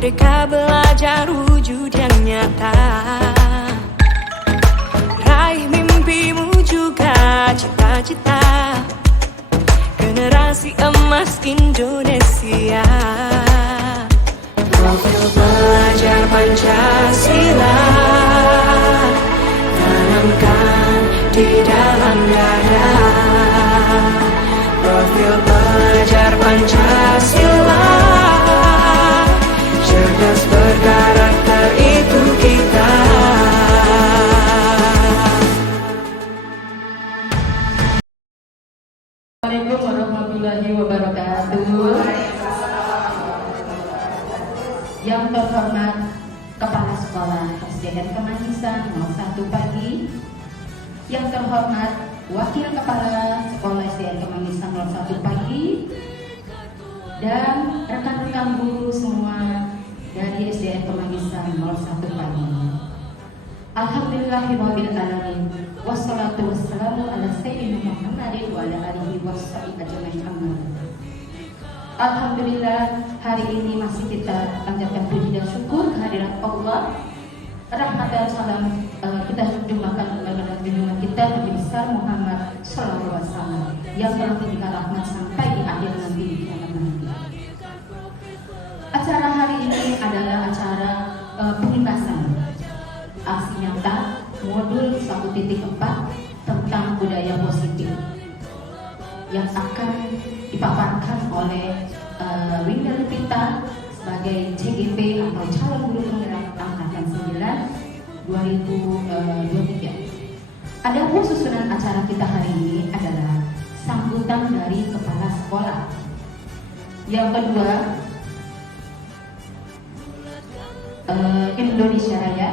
Merdeka belajar wujud yang nyata. Raih mimpimu juga cita-cita. Generasi emas Indonesia. Profil pelajar Pancasila tanamkan di dalam dada. Profil pelajar Pancasila, cerdas berkarakter itu kita. Assalamualaikum warahmatullahi wabarakatuh. Yang terhormat Kepala Sekolah SDN Kemangisan 01 Pagi, yang terhormat Wakil Kepala Sekolah SDN Kemangisan 01 Pagi, dan rekan-rekan guru semua dari SDN Kemangisan 01 Pagi. Alhamdulillahirabbil alamin. Wassalatu wassalamu ala sayyidina Muhammadin wa ala alihi washabihi ajmain. Alhamdulillah, hari ini masih kita panjatkan puji dan syukur kehadirat Allah. Rahmat dan salam kita jumlahkan kepada junjungan kita Nabi besar Muhammad sallallahu alaihi wasallam yang telah memberikan rahmat sampai di akhir nanti di kiamat nanti. Acara hari ini adalah acara pementasan aksi nyata modul 1.4 tentang budaya positif yang akan dipaparkan oleh Winda Lupita sebagai CGP atau calon guru penggerak angkatan 9 2023. Adapun susunan acara kita hari ini adalah sambutan dari kepala sekolah. Yang kedua, Indonesia Raya.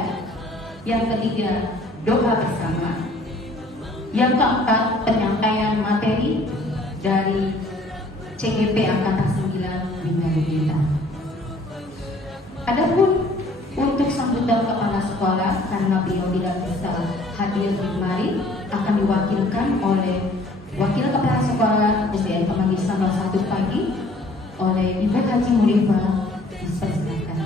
Yang ketiga, doa bersama. Yang keempat, penyampaian materi dari CGP Angkatan 9 Winda Lupita. Adapun untuk sambutan kepala sekolah, karena beliau tidak bisa hadir di kemari, akan diwakilkan oleh Wakil Kepala Sekolah SDN Kemangisan 01 Pagi oleh Ibu Haji Murifah. Dipersilakan.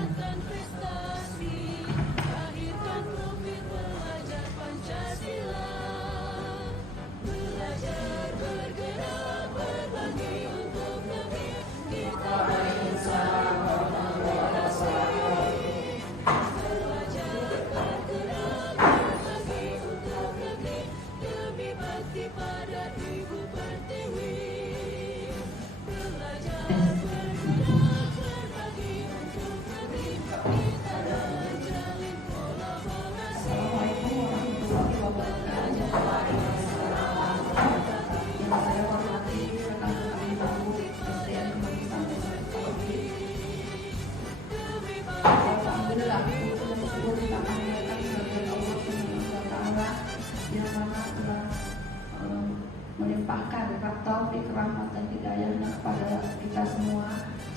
melimpahkan taufik, rahmat dan hidayahnya kepada kita semua,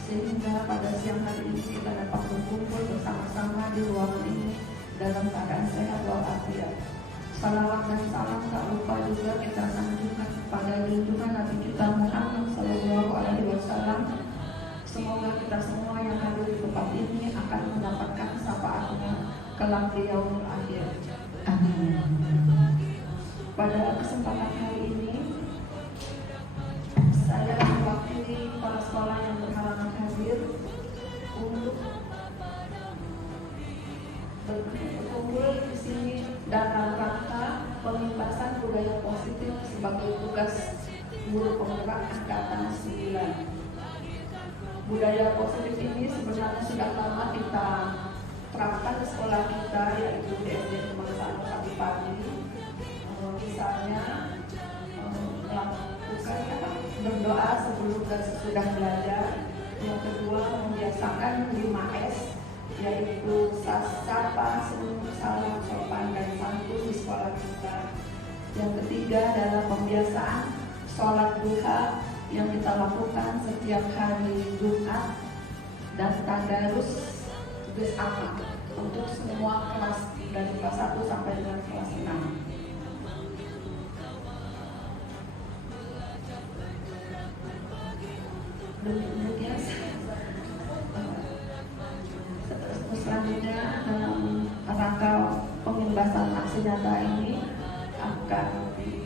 sehingga pada siang hari ini kita dapat berkumpul bersama-sama di ruangan ini dalam keadaan sehat walafiat. Salawat dan salam tak lupa juga kita sanjungkan kepada junjungan Nabi kita Muhammad sallallahu alaihi wasallam. Semoga kita semua yang hadir di tempat ini akan mendapatkan syafaatnya kelak di yaumul akhir. Amin. Pada kesempatan hari ini, saya mewakili kepala sekolah yang berhalangan hadir untuk berkumpul di sini dalam rangka pementasan budaya positif sebagai tugas guru penggerak angkatan 9. Budaya positif ini sebenarnya sudah lama kita terapkan di sekolah kita, yaitu di SDN Kemangisan 01 Pagi. Misalnya melakukan berdoa sebelum dan sesudah belajar. Yang kedua, membiasakan 5S, yaitu sapa, senyum, salam, sopan dan santun di sekolah kita. Yang ketiga adalah pembiasaan sholat duha yang kita lakukan setiap hari Jumat, dan tadarus bersama untuk semua kelas dari kelas 1 sampai dengan kelas 6. Demikian penugasan aksi nyata ini akan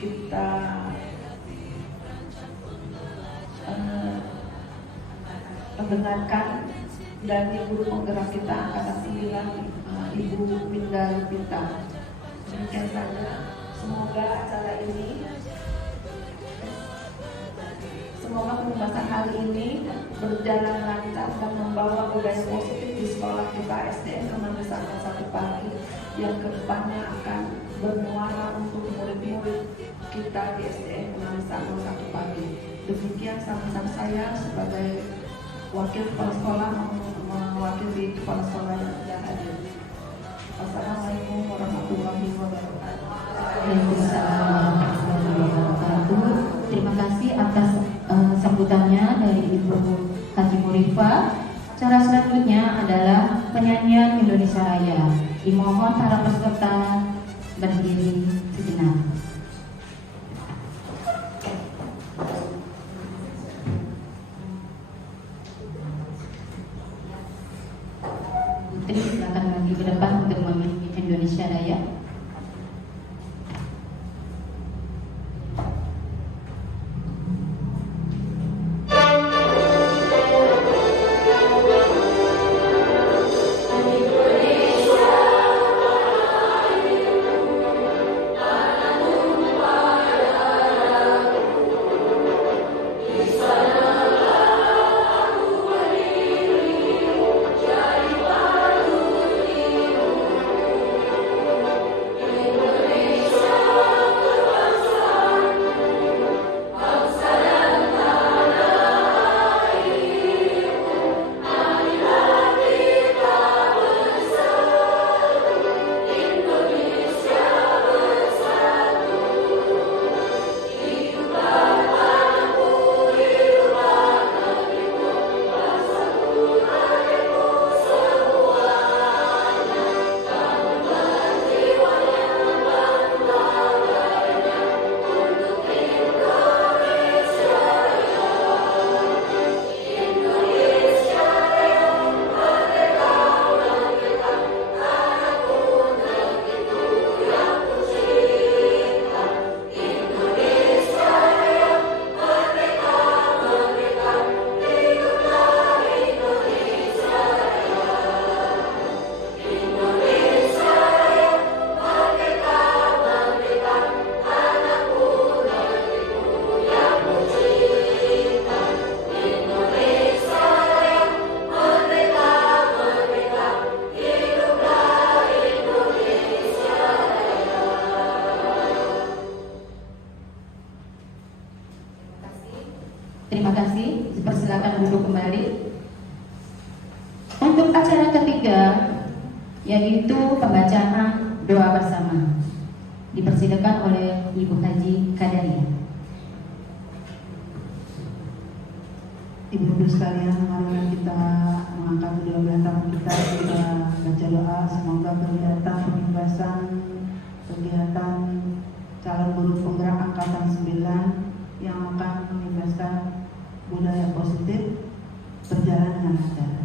kita mendengarkan dari guru penggerak kita angkatan 9, Ibu Minda Lupita. Demikian saja. Semoga acara ini, semoga penugasan hari ini berjalan lancar dan membawa budaya positif di sekolah kita SDN Kemanusiaan 1 Pagi yang kedepannya akan bermuara untuk murid-murid kita di SDN Kemanusiaan 1 Pagi. Demikian sambutan saya sebagai wakil kepala sekolah mewakili kepala sekolah yang tidak hadir. Wassalamualaikum warahmatullahi wabarakatuh. Waalaikumsalam warahmatullahi wabarakatuh. Terima kasih atas sambutannya dari Ibu Haji Murifah. Cara selanjutnya adalah penyanyian Indonesia Raya. Dimohon para peserta berdiri sejenak. Putri silakan maju ke depan untuk menyanyi Indonesia Raya. Terima kasih. Dipersilakan duduk kembali. Untuk acara ketiga, yaitu pembacaan doa bersama, dipersilakan oleh Ibu Haji Kadari. Ibu-ibu sekalian, mari kita mengangkat kedua belah tangan kita baca doa. Semoga kegiatan pembebasan kegiatan calon guru penggerak angkatan 9 yang akan membebaskan budaya positif berjalan dengan lancar.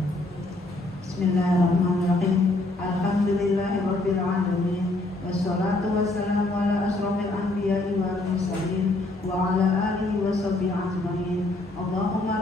Bismillahirrahmanirrahim. Alhamdulillahirabbil alamin. Wassalatu wassalamu ala asrofil anbiya'i wal mursalin wa ala alihi washabbihi ajmain. Allahumma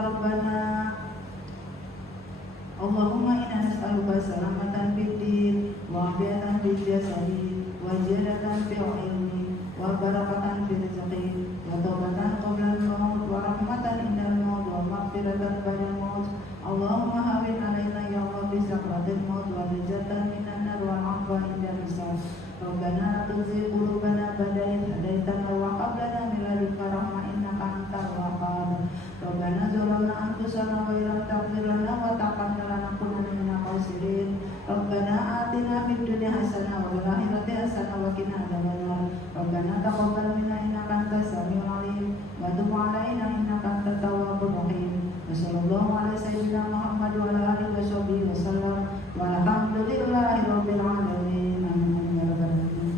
inna nas'aluka salamatan fid din wa afiyatan fil jasadi wa ziyadatan fil ilmi wa barakatan fil rizqi wa taubatan qabla al-maut wa rahmatan indal maut wa maghfiratan ba'dal maut. Allahumma hawwin 'alaina ya Allah bi sakratil maut wa rizqan minan nar wa 'afwa indal hisab. Rabbana la tuzigh qulubana ba'da idh hadaitana wa hab lana min ladunka rahmah innaka antal wahhab. Rabbana zalamna anfusana wa illam taghfir lana wa tarhamna lanakunanna minal khasirin. Rabbana atina fid dunya hasanah wa fil akhirati hasanah wa qina adzabannar. Rabbana taqabbal minna innaka antas samiul alim wa tub 'alaina innaka antat tawwabur rahim. Wassallallahu ala sayyidina Muhammad wa ala alihi washabbihi wasallam walhamdulillahi rabbil alamin. Amin ya rabbal alamin.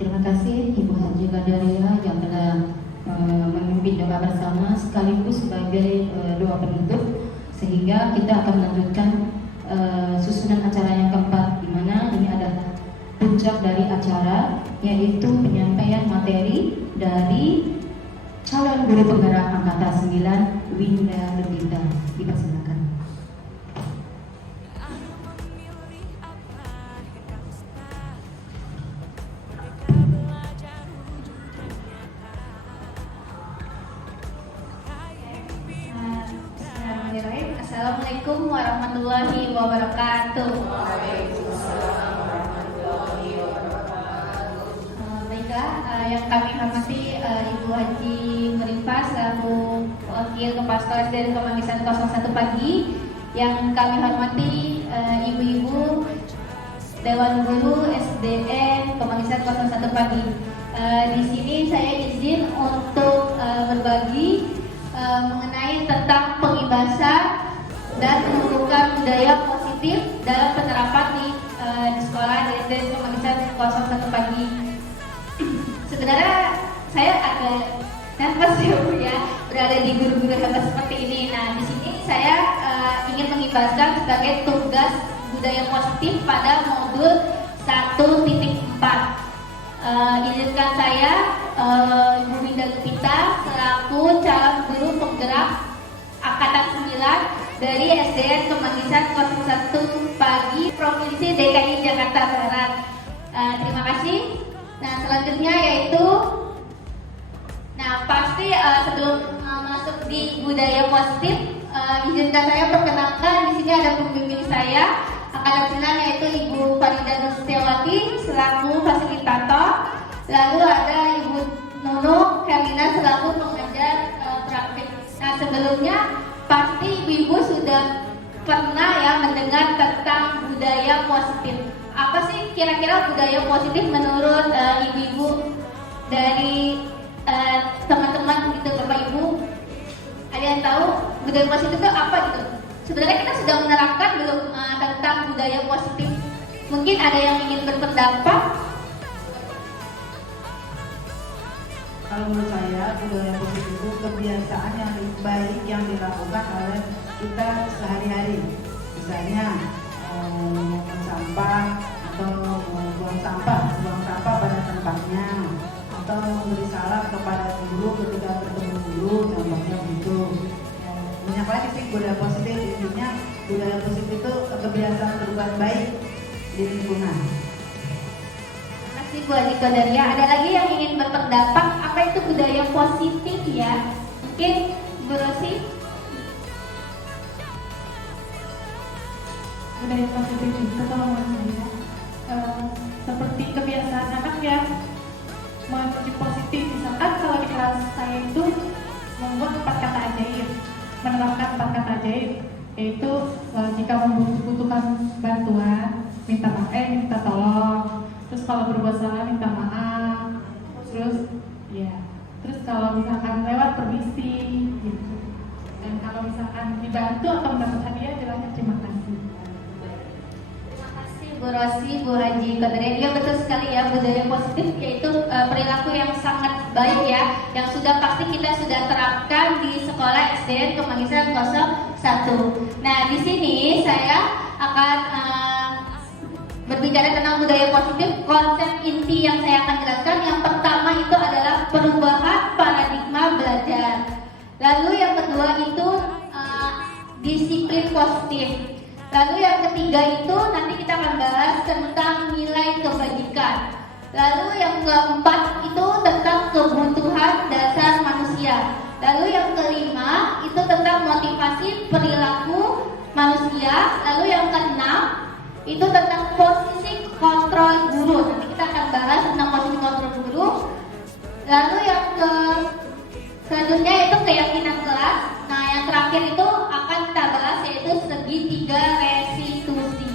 Terima kasih Ibu Haji Kadaria yang telah memimpin doa bersama sekaligus sebagai doa penutup, sehingga kita akan melanjutkan susunan acara yang keempat, di mana ini adalah puncak dari acara, yaitu penyampaian materi dari calon guru penggerak angkatan 9 Winda Lubita. Dipersilakan. Assalamualaikum warahmatullahi wabarakatuh. Baiklah, yang kami hormati Ibu Haji Murifah selaku Wakil Kepala Sekolah SDN Kemanggisan 01 Pagi. Yang kami hormati Ibu-ibu Dewan Guru SDN Kemanggisan 01 Pagi. Di sini saya izin untuk berbagi mengenai tentang pengibasan dan menumbuhkan budaya positif dalam penerapan di sekolah SDN Kemanggisan 01 Pagi. Sebenarnya saya agak nervous ya berada di guru-guru hebat seperti ini. Nah, di sini saya ingin mengibaskan sebagai tugas budaya positif pada modul 1.4. Izinkan saya Ibu Winda Lupita selaku calon guru penggerak angkatan 9 dari SDN Kemanggisan 01 Pagi Provinsi DKI Jakarta Barat. Terima kasih. Nah, selanjutnya yaitu pasti sebelum masuk di budaya positif, izinkan saya perkenalkan di sini ada pembimbing saya angkatan 9 yaitu Ibu Farida Nustiawati selaku fasilitator. Lalu ada Ibu Nunung Herlina selaku pengajar praktik. Nah, sebelumnya pasti ibu-ibu sudah pernah ya mendengar tentang budaya positif. Apa sih kira-kira budaya positif menurut ibu-ibu dari teman-teman gitu, Bapak Ibu? Ada yang tahu budaya positif itu apa gitu? Sebenarnya kita sudah menerapkan belum tentang budaya positif? Mungkin ada yang ingin berpendapat? Kalau menurut saya budaya positif itu kebiasaan yang baik yang dilakukan oleh kita sehari-hari. Misalnya membuang sampah atau buang sampah pada tempatnya, atau memberi salam kepada guru ketika bertemu guru, contohnya begitu. Banyak lagi sih budaya positif. Intinya budaya positif itu kebiasaan berbuat baik di lingkungan. Terima kasih Bu Haji Qadariyah. Ada lagi yang ingin berpendapat apa itu budaya positif ya? Mungkin Bu Rosi. Budaya positif itu kalau menurut saya seperti kebiasaan anak ya menuju positif. Misalkan kalau di kelas saya itu membuat 4 kata ajaib, menerapkan 4 kata ajaib, yaitu jika membutuhkan bantuan minta tolong, terus kalau berbuat salah minta maaf, terus kalau misalkan lewat permisi gitu, dan kalau misalkan dibantu atau mendapat hadiah bilangnya terima kasih. Bu Rosi, Bu Haji Qadariyah, dia betul sekali ya, budaya positif yaitu perilaku yang sangat baik ya, yang pasti kita sudah terapkan di sekolah SDN Kemanggisan 01. Nah, di sini saya akan berbicara tentang budaya positif. Konsep inti yang saya akan jelaskan yang pertama itu adalah perubahan paradigma belajar. Lalu yang kedua itu disiplin positif. Lalu yang ketiga itu nanti kita akan bahas tentang nilai kebajikan. Lalu yang keempat itu tentang kebutuhan dasar manusia. Lalu yang kelima itu tentang motivasi perilaku manusia. Lalu yang keenam itu tentang posisi kontrol guru. Nanti kita akan bahas tentang posisi kontrol guru. Lalu yang selanjutnya itu keyakinan kelas. Nah, yang terakhir itu akan kita bahas yaitu segitiga restitusi.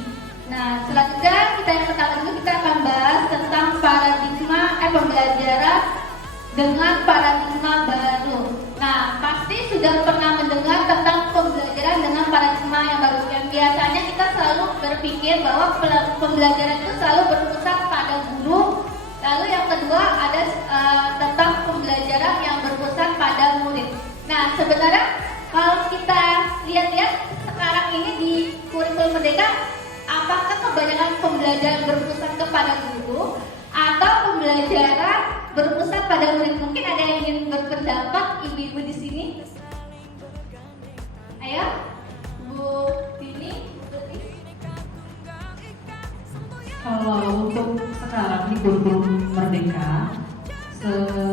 Nah, selanjutnya yang pertama dulu kita akan bahas tentang paradigma pembelajaran dengan paradigma baru. Nah, pasti sudah pernah mendengar tentang pembelajaran dengan paradigma yang baru. Yang biasanya kita selalu berpikir bahwa pembelajaran itu selalu berpusat pada guru, Lalu yang kedua ada tentang pembelajaran yang berpusat pada murid. Nah, sebenarnya kalau kita lihat-lihat sekarang ini di kurikulum Merdeka, apakah kebanyakan pembelajaran berpusat kepada guru atau pembelajaran berpusat pada murid? Mungkin ada yang ingin berpendapat, ibu-ibu di sini. Ayo, Bu Tini. Kalau untuk sekarang di kurikulum Merdeka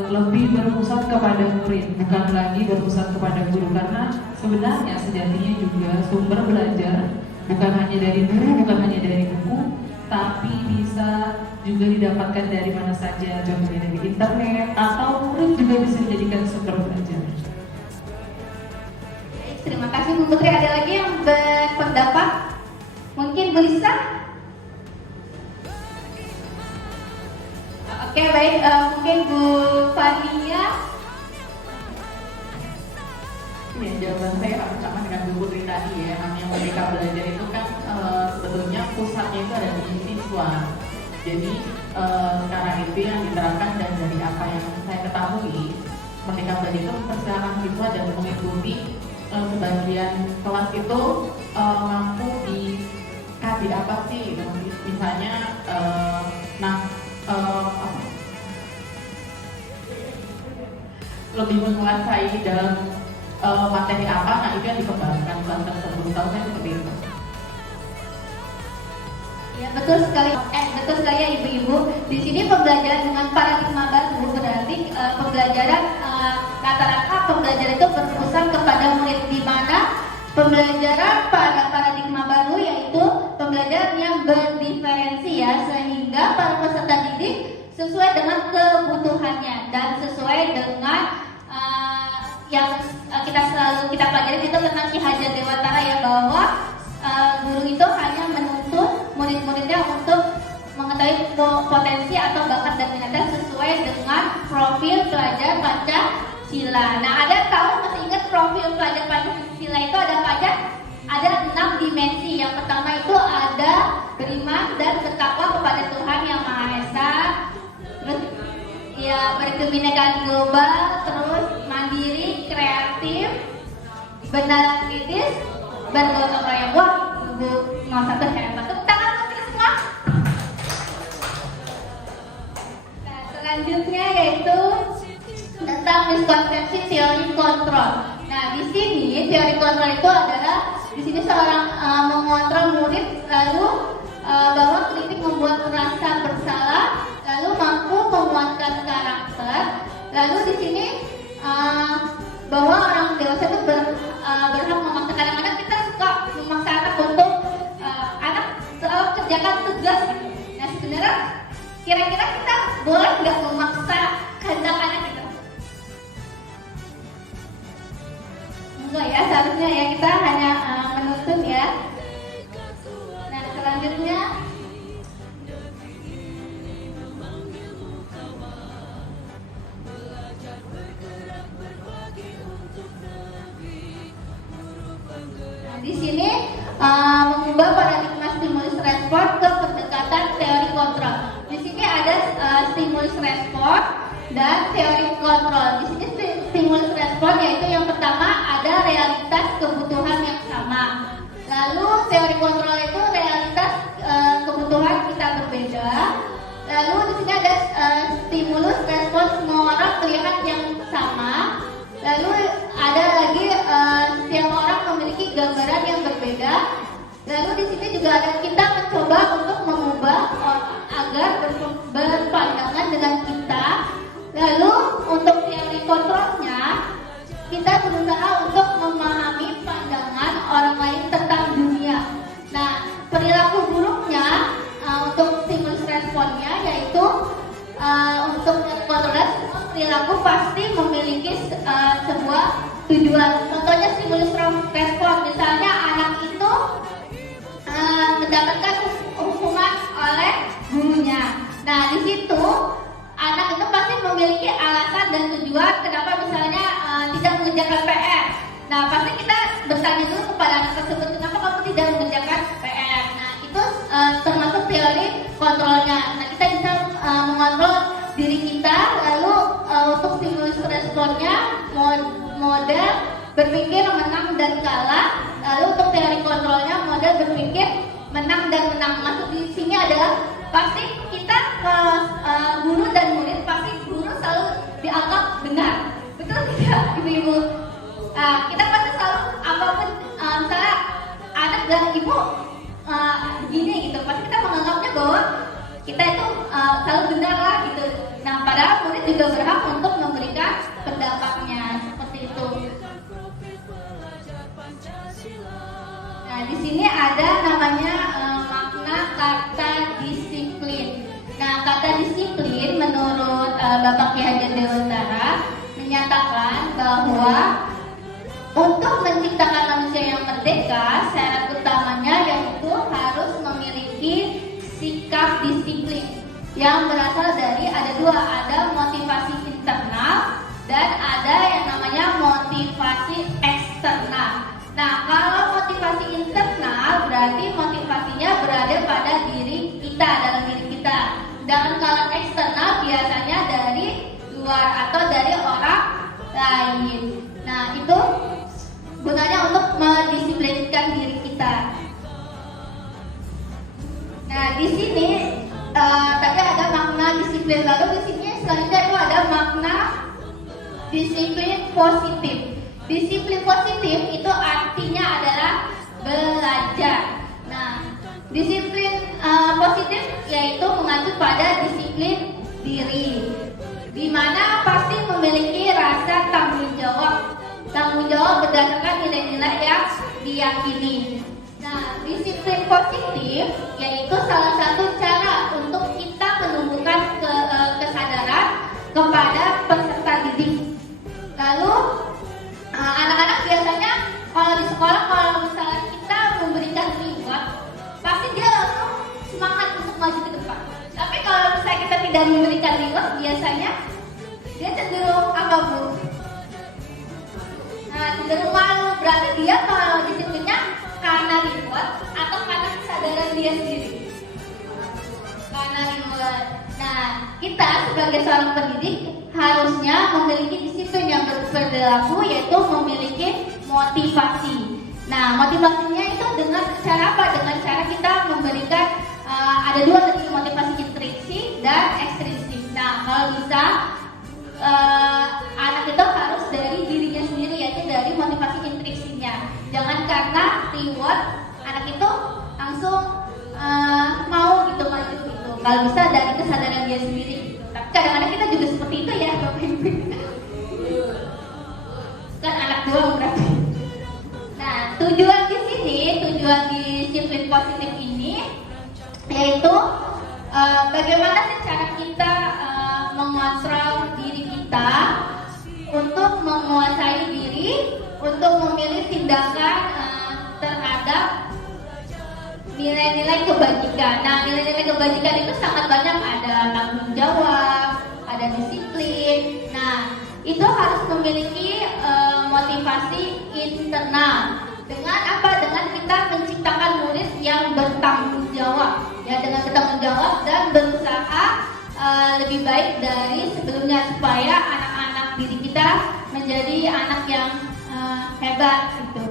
lebih berpusat kepada murid, bukan lagi berpusat kepada guru, karena sebenarnya sejatinya juga sumber belajar bukan hanya dari guru, bukan hanya dari buku, tapi bisa juga didapatkan dari mana saja, contohnya dari internet, atau murid juga bisa dijadikan sumber belajar. Terima kasih Bu Putri. Ada lagi yang berpendapat? Mungkin Bu Lisa? Oke, baik, mungkin Bu Fania. Ya, jawaban saya sama dengan Bu Putri tadi ya. Namanya Merdeka Belajar itu kan sebetulnya pusatnya itu ada di siswa. Jadi sekarang itu yang diterapkan, dan dari apa yang saya ketahui, Merdeka Belajar itu mempersiapkan siswa dan mengikuti sebagian kelas itu mampu dikasih apa sih, misalnya lebih menguasai dalam materi apa, nah itu yang dikembangkan kelas tersebut. Tahu saya seperti itu. Ya, betul sekali. Betul sekali ya ibu-ibu. Di sini pembelajaran dengan paradigma baru berarti pembelajaran rata-rata pembelajaran itu berpusat kepada murid, di mana pembelajaran pada paradigma baru yaitu pembelajaran yang berdiferensi ya, sehingga para peserta didik sesuai dengan kebutuhannya dan sesuai dengan yang kita pelajari itu tentang Ki Hajar Dewantara ya, bahwa guru itu hanya menuntut murid-muridnya untuk mengetahui potensi atau bakat dan minatnya sesuai dengan profil pelajar Pancasila. Nah, ada tahu, masih ingat profil pelajar Pancasila itu ada apa aja? Ada 6 dimensi. Yang pertama itu ada beriman dan bertakwa kepada Tuhan Yang Maha Esa, terus ya berkebinekaan global, terus mandiri, kreatif, benar kritis, bergotong royong. Wah, Bu 01 hebat. Tepuk tangan untuk kita semua. Nah, selanjutnya yaitu tentang miskonsepsi teori kontrol. Nah, di sini teori kontrol itu adalah di sini seorang mengontrol murid, lalu bahwa kritik membuat merasa bersalah, lalu mampu menguatkan karakter. Lalu di sini bahwa orang dewasa itu berhak memaksa. Kadang-kadang kita suka memaksa anak untuk anak selalu kerjakan tugas gitu. Nah, sebenarnya kira-kira kita boleh nggak memaksa kehendak anak gitu? Enggak ya, seharusnya ya kita hanya menuntun ya. Nah, selanjutnya di sini mengubah paradigma stimulus respon ke pendekatan teori kontrol. Di sini ada stimulus respon dan teori kontrol. Di sini stimulus respon yaitu yang pertama ada realitas kebutuhan yang sama. Lalu teori kontrol itu realitas kebutuhan kita berbeda. Lalu di sini ada stimulus respon, semua orang melihat yang sama. Lalu ada lagi setiap orang memiliki gambaran yang berbeda. Lalu di sini juga ada kita mencoba untuk mengubah agar berpandangan dengan kita. Lalu untuk teori kontrolnya kita berusaha untuk memahami pandangan orang lain tentang dunia. Nah, perilaku buruknya untuk stimulus responnya yaitu untuk kontrol perilaku pasti memiliki sebuah tujuan. Contohnya stimulus respon, misalnya anak itu mendapatkan hukuman oleh gurunya. Nah, di situ anak itu pasti memiliki alasan dan tujuan kenapa misalnya tidak mengerjakan PR. Nah, pasti kita bertanya dulu kepada anak tersebut, kenapa kamu tidak mengerjakan PR. Nah, itu termasuk teori kontrolnya. Nah, kita bisa mengontrol responnya model berpikir menang dan kalah. Lalu untuk teori kontrolnya model berpikir menang dan menang. Maksud di sini adalah pasti kita guru dan murid pasti guru selalu dianggap benar. Betul tidak ibu-ibu? Kita pasti selalu apapun misalnya anak dan ibu begini gitu, pasti kita menganggapnya bahwa kita itu selalu benar lah gitu. Nah, padahal murid juga berhak untuk memberikan pendapatnya seperti itu. Nah, di sini ada namanya makna kata disiplin. Nah, kata disiplin menurut Bapak Ki Hajar Dewantara menyatakan bahwa untuk menciptakan manusia yang merdeka, syarat utamanya yaitu harus memiliki sikap disiplin yang berasal dari ada dua, ada motivasi internal dan ada yang namanya motivasi eksternal. Nah, kalau motivasi internal berarti motivasinya berada pada diri kita, dalam diri kita. Dan kalau eksternal biasanya dari luar atau dari orang lain. Nah, itu gunanya untuk mendisiplinkan diri kita. Nah, di sini tadi ada makna disiplin, lalu di sini selanjutnya itu ada makna disiplin positif. Disiplin positif itu artinya adalah belajar. Nah, disiplin positif yaitu mengacu pada disiplin diri, di mana pasti memiliki rasa tanggung jawab berdasarkan nilai-nilai yang diyakini. Nah, disiplin positif yaitu salah satu cara untuk kita menumbuhkan kesadaran kepada peserta didik. Lalu anak-anak biasanya kalau di sekolah, kalau misalnya kita memberikan reward, pasti dia langsung semangat untuk maju ke depan. Tapi kalau misalnya kita tidak memberikan reward, biasanya dia cenderung apa, Bu? Nah, cenderung malu. Berarti dia kalau disiplinnya karena reward atau karena kesadaran dia sendiri? Karena reward. Nah, kita sebagai seorang pendidik harusnya memiliki disiplin yang berperilaku, yaitu memiliki motivasi. Nah, motivasinya itu dengan cara apa? Dengan cara kita memberikan ada dua lagi, motivasi intrinsik dan ekstrinsik. Nah, kalau bisa anak itu harus dari dirinya sendiri, yaitu dari motivasi intrinsiknya. Jangan karena reward anak itu langsung mau gitu maju gitu. Kalau bisa dari kesadaran dia sendiri. Tapi kadang-kadang kita juga seperti itu ya, Bapak Ibu. Kan anak doang berarti. Nah, tujuan disiplin positif ini yaitu bagaimana sih cara kita mengontrol diri kita untuk menguasai diri, untuk memilih tindakan terhadap nilai-nilai kebajikan. Nah, nilai-nilai kebajikan itu sangat banyak, ada tanggung jawab, ada disiplin. Nah, itu harus memiliki motivasi internal. Dengan apa? Dengan kita menciptakan murid yang bertanggung jawab, ya, dengan bertanggung jawab dan berusaha lebih baik dari sebelumnya supaya anak-anak didik kita menjadi anak yang hebat gitu.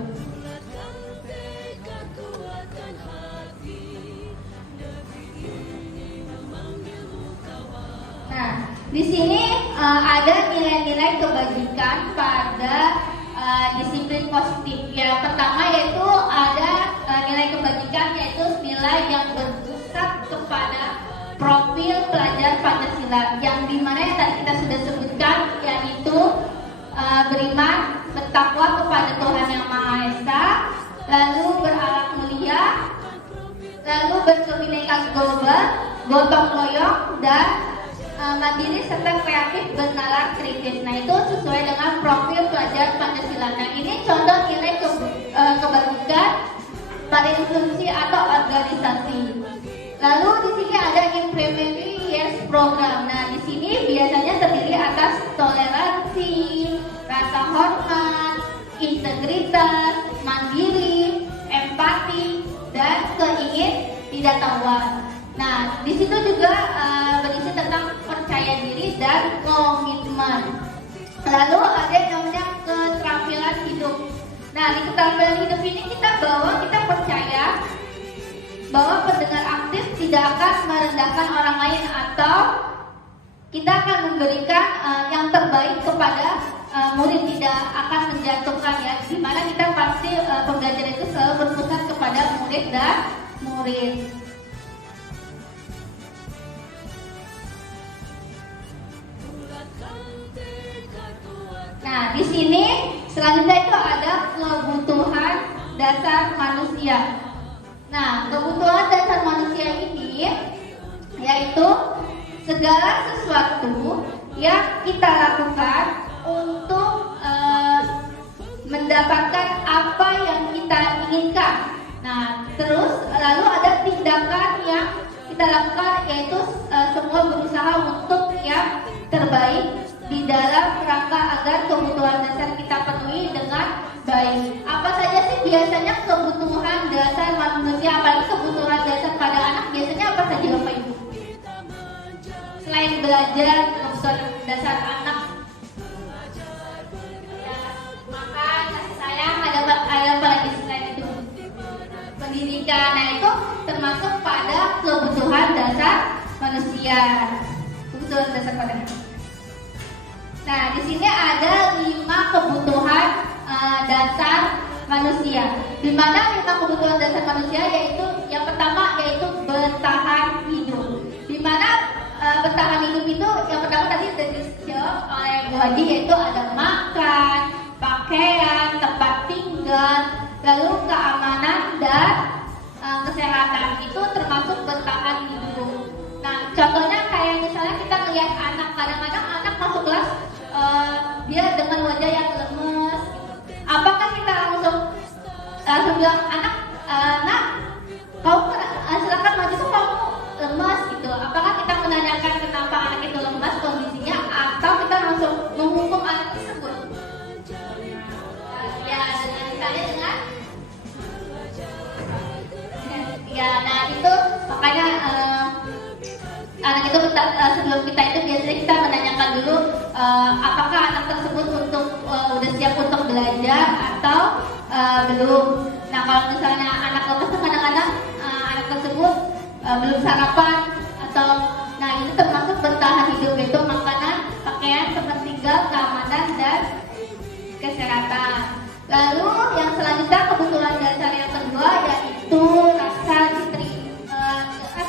Nah, di sini ada nilai-nilai kebajikan pada disiplin positif. Yang pertama yaitu ada nilai kebajikan, yaitu nilai yang berpusat kepada profil pelajar Pancasila, yang dimana yang tadi kita sudah sebutkan, yaitu beriman, bertakwa kepada Tuhan Yang Maha Esa, lalu berakhlak mulia, lalu berkebinekaan global, gotong royong, dan mandiri serta kreatif bernalar kritis. Nah, itu sesuai dengan profil pelajar Pancasila. Nah, ini contoh nilai kebajikan pada institusi atau organisasi. Lalu di sini ada Implementary Years Program. Nah, di sini biasanya terdiri atas toleransi, rasa hormat, integritas, mandiri, empati, dan keingin-tidak-tahuan. Nah, di situ juga berisi tentang percaya diri dan komitmen. Lalu ada yang namanya keterampilan hidup. Nah, di keterampilan hidup ini kita percaya bahwa pendengar aktif tidak akan merendahkan orang lain atau kita akan memberikan yang terbaik kepada murid, tidak akan menjatuhkan ya. Dimana kita pasti pembelajaran itu selalu berpusat kepada murid dan murid. Nah, di sini selanjutnya itu ada kebutuhan dasar manusia. Nah, kebutuhan dasar manusia ini yaitu segala sesuatu yang kita lakukan untuk mendapatkan apa yang kita inginkan. Nah, terus lalu ada tindakan yang kita lakukan yaitu semua berusaha untuk yang terbaik di dalam rangka agar kebutuhan dasar kita penuhi dengan baik. Apa saja sih biasanya kebutuhan dasar manusia, apalagi kebutuhan dasar pada anak, biasanya apa saja Bapak Ibu? Selain belajar, kebutuhan dasar anak ya, makan, kasih sayang, ada apa lagi selain itu? Pendidikan. Nah, itu termasuk pada kebutuhan dasar manusia. Kebutuhan dasar pada anak. Nah, di sini ada 5 kebutuhan dasar manusia. Di mana 5 kebutuhan dasar manusia yaitu yang pertama yaitu bertahan hidup. Di mana bertahan hidup itu yang pertama tadi sudah dijawab oleh Bu Hadi, yaitu ada makan, pakaian, tempat tinggal, lalu keamanan dan kesehatan. Itu termasuk bertahan hidup. Nah, contohnya kayak misalnya kita lihat anak, kadang-kadang anak masuk kelas dia dengan wajah yang lemes. Apakah kita langsung bilang anak, kamu silakan maju tuh kamu lemas gitu? Apakah kita menanyakan kenapa anak itu lemas kondisinya, atau kita langsung menghukum anak tersebut? Ya, misalnya dengan ya, nah itu makanya anak itu sebelum kita itu biasanya kita menanyakan dulu apakah anak tersebut udah siap untuk belajar atau belum. Nah, kalau misalnya anak lemes kadang-kadang anak tersebut belum sarapan atau nah ini termasuk bertahan hidup, itu makanan, pakaian, tempat tinggal, keamanan dan kesehatan. Lalu yang selanjutnya kebutuhan dasar yang kedua yaitu rasa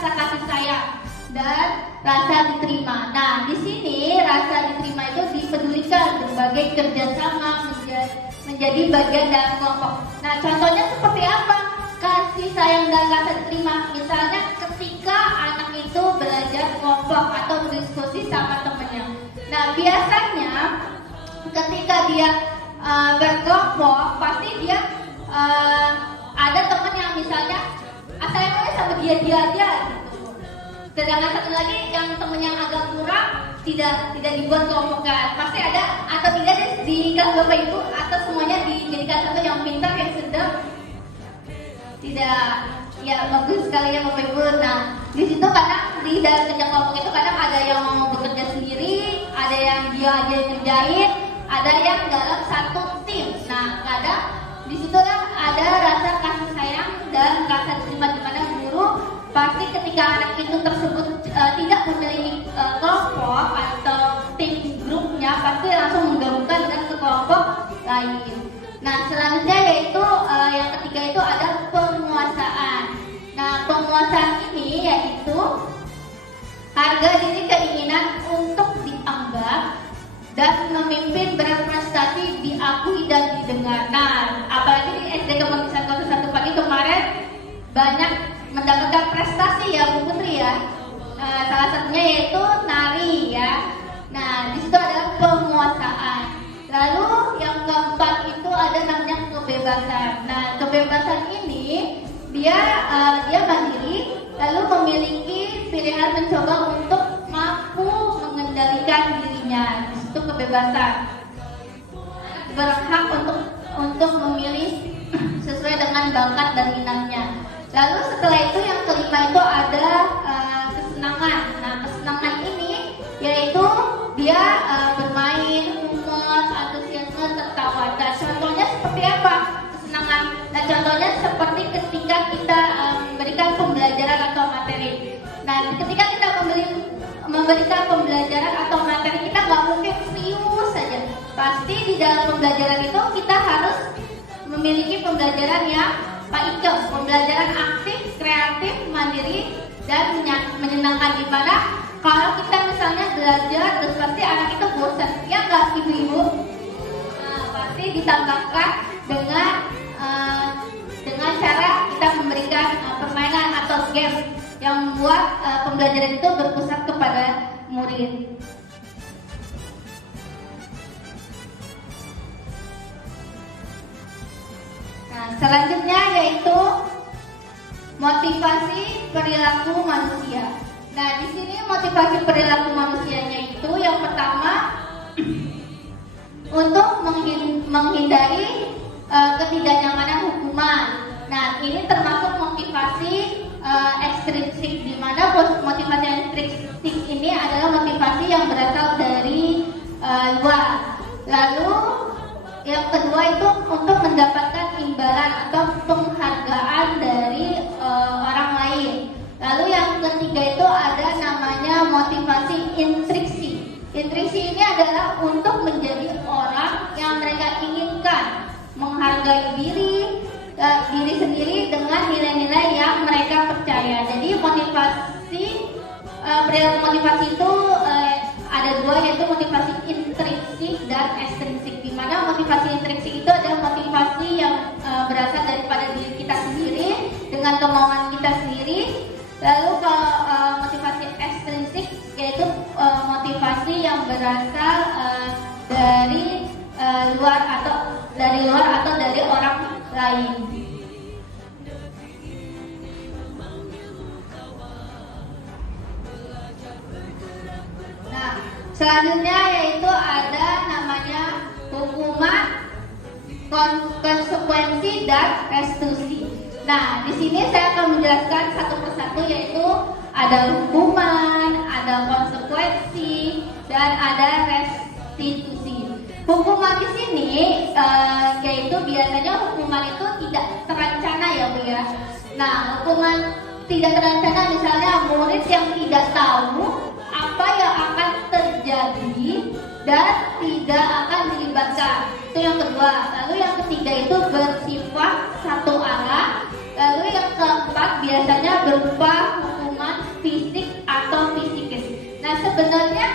kasih sayang dan rasa diterima. Nah, di sini rasa diterima itu dipedulikan berbagai kerjasama menjadi bagian dalam kelompok. Nah, contohnya seperti apa? Kasih sayang dan rasa diterima. Misalnya ketika anak itu belajar kelompok atau berdiskusi sama temannya. Nah, biasanya ketika dia berkelompok, pasti dia ada teman yang misalnya sayangnya sama dia aja gitu. Sedangkan satu lagi yang temen yang agak kurang tidak dibuat kelompokan. Pasti ada atau tidak di kelas Bapak Ibu atau semuanya dijadikan satu yang pintar, yang sedang. Tidak, ya bagus sekali ya Bapak Ibu. Nah, di situ kadang di dalam kerja kelompok itu kadang ada yang mau bekerja sendiri, ada yang dia aja yang ngerjain, ada yang dalam satu tim. Nah, kadang di situ kan ada rasa kasih sayang dan rasa terima, di mana guru pasti ketika anak itu tersebut tidak memiliki kelompok atau tim grupnya, pasti langsung menggabungkan dengan ke kelompok lain. Nah, selanjutnya yaitu yang ketiga itu ada penguasaan. Nah, penguasaan ini yaitu harga diri, keinginan untuk dianggap dan memimpin, berprestasi, diakui dan didengar. Nah, apalagi di SD Kemanggisan 1 pagi kemarin banyak mendapatkan prestasi ya Bu Putri ya. Salah satunya yaitu nari ya. Nah, di situ ada penguasaan. Lalu yang keempat itu ada namanya kebebasan. Nah, kebebasan ini dia mandiri, lalu memiliki pilihan mencoba untuk mampu mengendalikan dirinya. Di situ kebebasan. Berhak untuk memilih sesuai dengan bakat dan minatnya. Lalu setelah itu yang kelima itu ada kesenangan. Nah, kesenangan ini yaitu dia bermain, humor, ketika kita memberikan pembelajaran atau materi. Nah, ketika kita memberikan pembelajaran atau materi, kita nggak mungkin serius saja. Pasti di dalam pembelajaran itu kita harus memiliki pembelajaran yang pembelajaran aktif, kreatif, mandiri, dan menyenangkan. Di mana kalau kita misalnya belajar terus pasti anak itu bosan, ya nggak ibu-ibu? Nah, pasti ditambahkan dengan cara kita memberikan permainan atau game yang membuat pembelajaran itu berpusat kepada murid. Nah, selanjutnya yaitu motivasi perilaku manusia. Nah, di sini motivasi perilaku manusianya itu yang pertama untuk menghindari ketidaknyamanan hukuman. Nah, ini termasuk motivasi ekstrinsik, di mana motivasi ekstrinsik ini adalah motivasi yang berasal dari luar. Lalu yang kedua itu untuk mendapatkan imbalan atau penghargaan dari orang lain. Lalu yang ketiga itu ada namanya motivasi intriksi. Intriksi ini adalah untuk menjadi orang yang mereka inginkan, menghargai diri sendiri dengan nilai-nilai yang mereka percaya. Jadi motivasi itu ada dua, yaitu motivasi intrinsik dan ekstrinsik. Di mana motivasi intrinsik itu adalah motivasi yang berasal daripada diri kita sendiri dengan kemauan kita sendiri. Lalu kalau motivasi ekstrinsik yaitu motivasi yang berasal dari luar atau dari orang lain. Nah, selanjutnya yaitu ada namanya hukuman, konsekuensi, dan restitusi. Nah, di sini saya akan menjelaskan satu persatu, yaitu ada hukuman, ada konsekuensi, dan ada restitusi. Hukuman di sini yaitu biasanya hukuman itu tidak terencana ya Bu ya. Nah, hukuman tidak terencana misalnya murid yang tidak tahu apa yang akan terjadi dan tidak akan dilibatkan. Itu yang kedua. Lalu yang ketiga itu bersifat satu arah. Lalu yang keempat biasanya berupa hukuman fisik atau psikis. Nah, sebenarnya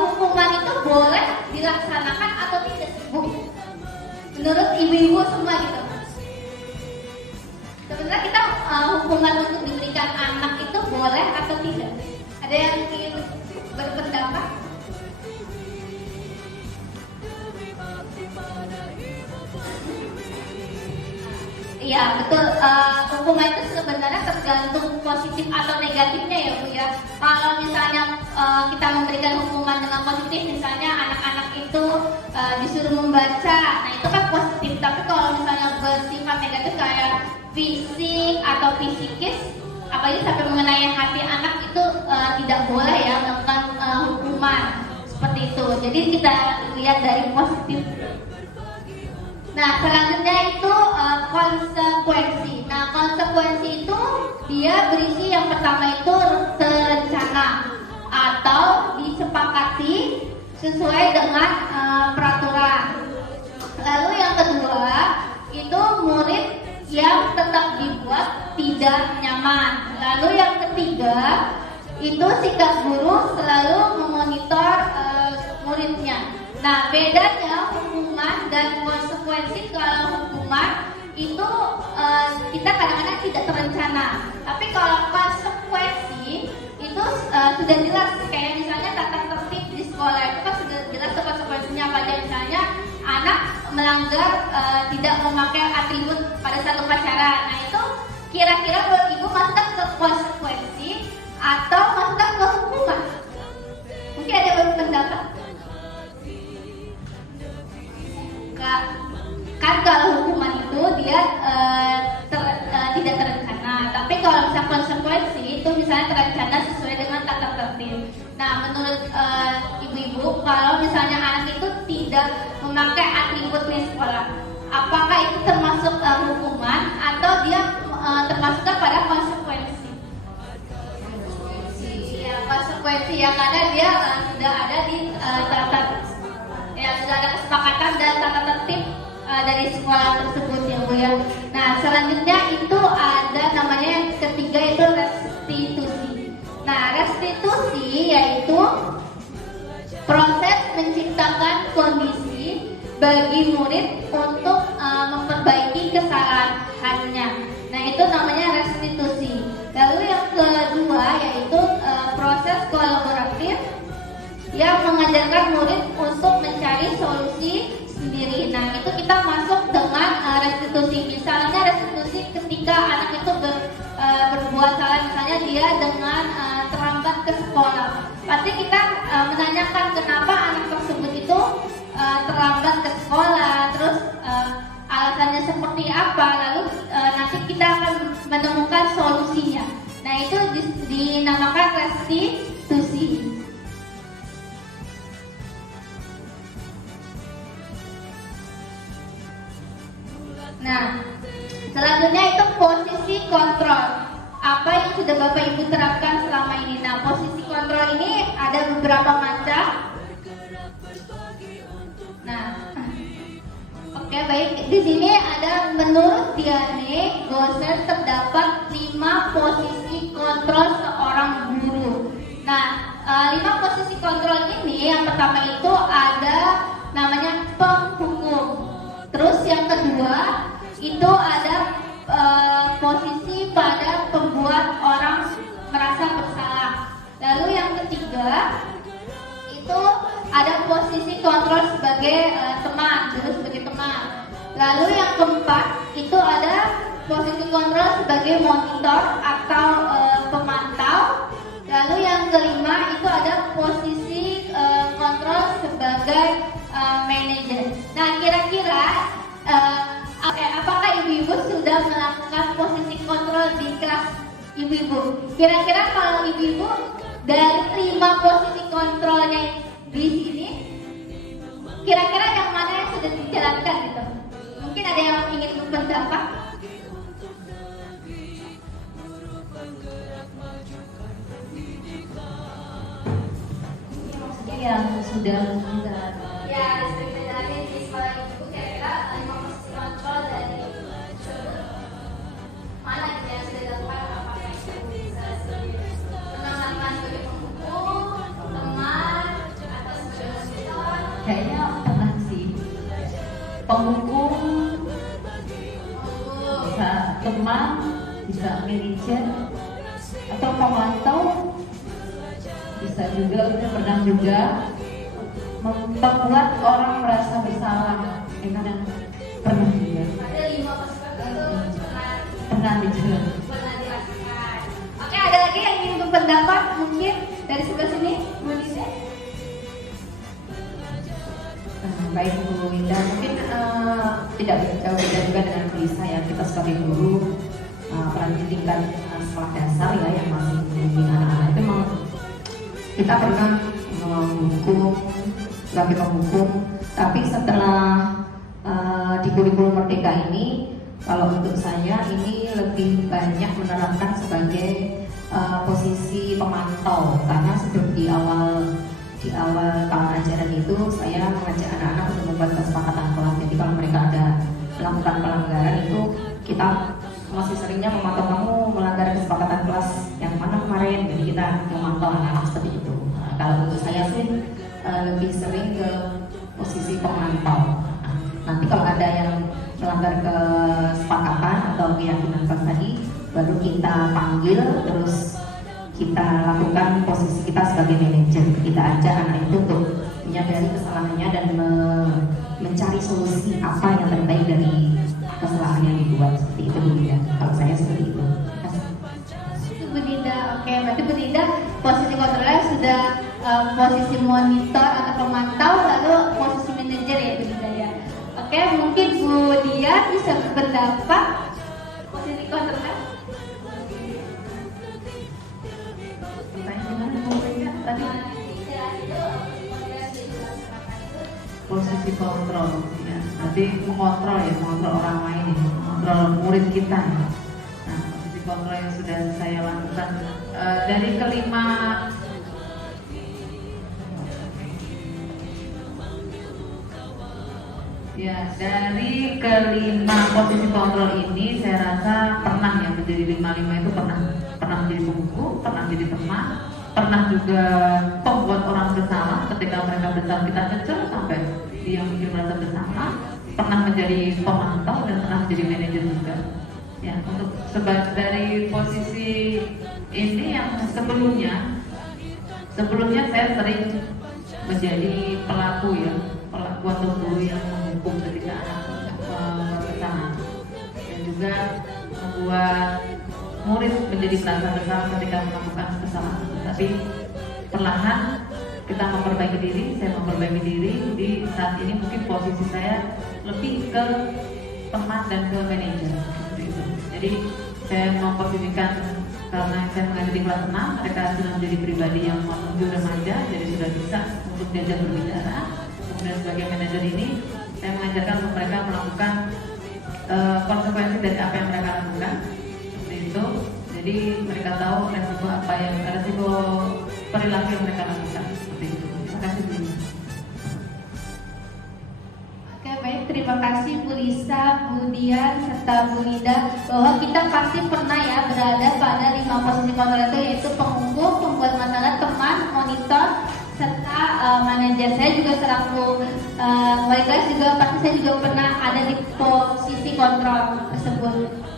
hukuman itu boleh dilaksanakan atau tidak, Bu? Menurut ibu-ibu semua gitu. Sebenarnya kita hukuman untuk diberikan anak itu boleh atau tidak? Ada yang ingin berpendapat? Iya betul, hukuman itu sebenarnya tergantung positif atau negatifnya ya Bu ya. Kalau misalnya kita memberikan hukuman dengan positif, misalnya anak-anak itu disuruh membaca, nah itu kan positif. Tapi kalau misalnya bersifat negatif kayak fisik atau psikis, apalagi sampai mengenai hati anak, itu tidak boleh ya melakukan hukuman seperti itu. Jadi kita lihat dari positif. Nah, selanjutnya itu konsekuensi. Nah, konsekuensi itu dia berisi yang pertama itu terencana atau disepakati sesuai dengan peraturan. Lalu yang kedua itu murid yang tetap dibuat tidak nyaman. Lalu yang ketiga itu sikap guru selalu memonitor muridnya. Nah, bedanya hukuman dan konsekuensi. Kalau hukuman itu kita kadang-kadang tidak terencana, tapi kalau konsekuensi itu sudah jelas. Kayak misalnya tata tertib di sekolah itu kan sudah jelas konsekuensinya apa aja. Misalnya anak melanggar tidak memakai atribut pada satu upacara. Nah, itu kira-kira buat ibu masukkan ke konsekuensi atau masukkan ke hukuman? Mungkin ada yang berpendapat. Kan kalau hukuman itu dia tidak terencana, tapi kalau misalnya konsekuensi itu misalnya terencana sesuai dengan tata tertib. Nah, menurut ibu-ibu, kalau misalnya anak itu tidak memakai atribut di sekolah, apakah itu termasuk hukuman atau dia termasuk pada konsekuensi. Ya, konsekuensi ya, karena dia sudah ada di sudah ada kesepakatan dan tata tertib dari sekolah tersebut ya Bu ya. Nah selanjutnya itu ada namanya yang ketiga itu restitusi. Nah restitusi yaitu proses menciptakan kondisi bagi murid untuk memperbaiki kesalahannya. Nah itu namanya restitusi. Lalu yang kedua yaitu proses kolaboratif yang mengajarkan murid untuk mencari solusi sendiri. Nah itu kita masuk dengan restitusi. Misalnya restitusi ketika anak itu berbuat salah, misalnya dia dengan terlambat ke sekolah. Pasti kita menanyakan kenapa anak tersebut itu terlambat ke sekolah, terus alasannya seperti apa, lalu nanti kita akan menemukan solusinya. Nah itu dinamakan restitusi. Nah, selanjutnya itu posisi kontrol. Apa yang sudah Bapak Ibu terapkan selama ini? Nah, posisi kontrol ini ada beberapa macam. Nah, oke baik. Di sini ada menurut Diane Goser terdapat 5 posisi kontrol seorang guru. Nah, 5 posisi kontrol ini yang pertama itu ada namanya penghukum. Terus yang kedua itu ada posisi pada pembuat orang merasa bersalah. Lalu yang ketiga itu ada posisi kontrol sebagai teman, guru sebagai teman. Lalu yang keempat itu ada posisi kontrol sebagai monitor atau pemantau. Lalu yang kelima itu ada posisi kontrol sebagai manajer. Nah kira-kira apakah ibu-ibu sudah melakukan posisi kontrol di kelas ibu-ibu? Kira-kira kalau ibu-ibu dari 5 posisi kontrolnya di sini, kira-kira yang mana yang sudah dijalankan gitu? Mungkin ada yang ingin berpendapat? Maksudnya yang sudah menjalankan. Ya, sudah dijalani di sekolah ibu, kira-kira 5 posisi kontrol dari mana gitu yang sudah dilakukan? Apakah itu bisa menempatkan sebagai penghukum, teman, atau sebagai monitor? Kayaknya pernah sih. Penghukum, bisa teman, bisa manajer, atau pemantau, bisa juga udah pernah juga membuat orang merasa bersalah. Kadang pernah juga. Ada 5 posisi kontrol itu Pernah juga. pernah dilakukan. Oke, ada lagi yang ingin berpendapat mungkin dari sebelah sini, Bu Lisa? Baik Bu Linda, mungkin tidak jauh beda juga dengan Bu Lisa ya. Kita sebagai guru apalagi tingkat sekolah dasar ya yang masih membimbing anak-anak itu memang kita pernah menghukum sebagai penghukum, tapi setelah di kurikulum Merdeka ini, kalau untuk saya ini lebih banyak menerapkan sebagai posisi pemantau, karena sebelum di awal tahun ajaran itu saya mengajak anak-anak untuk membuat kesepakatan kelas. Jadi kalau mereka ada melakukan pelanggaran itu kita masih seringnya memantau, kamu melanggar kesepakatan kelas yang mana kemarin, jadi kita memantau anak-anak seperti itu. Nah, kalau untuk saya sih lebih sering ke posisi pemantau. Nanti kalau ada yang melanggar kesepakatan atau keyakinan kelas tadi, baru kita panggil, terus kita lakukan posisi kita sebagai manajer. Kita ajak anak itu untuk menyadari kesalahannya dan mencari solusi apa yang terbaik dari kesalahan yang dibuat. Seperti itu Bu Dinda. Kalau saya seperti itu. Bu Dinda, oke. Berarti Bu Dinda posisi kontrolnya sudah posisi monitor atau pemantau, lalu posisi manajer ya Bu Dinda ya. Oke, mungkin Bu Dia bisa berpendapat posisi kontrolnya. Pertanyaan gimana Bu Dinda tadi? Itu Posisi kontrol ya. berarti mengontrol ya, mengontrol orang lain ya, mengontrol murid kita ya. Nah, posisi kontrol yang sudah saya lakukan dari kelima ya, dari kelima posisi kontrol ini saya rasa pernah ya menjadi 55 itu pernah menjadi pembuku, pernah menjadi teman, pernah juga pembuat orang bersalah ketika mereka bersalah kita kecil sampai dia mungkin merasa bersalah, pernah menjadi pemantau dan pernah menjadi manajer juga. Ya, untuk dari posisi ini yang sebelumnya saya sering menjadi pelaku ya, pelaku atau guru yang menghukum ketika anak bersalah dan juga membuat murid menjadi merasa bersalah ketika melakukan kesalahan. Tapi perlahan kita memperbaiki diri, saya memperbaiki diri. Di saat ini mungkin posisi saya lebih ke teman dan ke manajer seperti itu. Jadi saya memposisikan karena saya mengajar di kelas 6, mereka sudah menjadi pribadi yang menuju remaja, jadi sudah bisa untuk diajak berbicara. Kemudian sebagai manajer ini saya mengajarkan untuk mereka melakukan konsekuensi dari apa yang mereka lakukan seperti itu. Jadi mereka tahu resiko apa yang resiko perilaku yang mereka lakukan seperti itu. Terima kasih Bu. Oke, baik, terima kasih Bu Lisa, Bu Dian, serta Bu Lida, bahwa kita pasti pernah ya berada pada 5 posisi kontrol itu, yaitu penghukum, pembuat masalah, teman, monitor, serta manajer. Saya juga selaku wali kelas juga pasti saya juga pernah ada di posisi kontrol tersebut.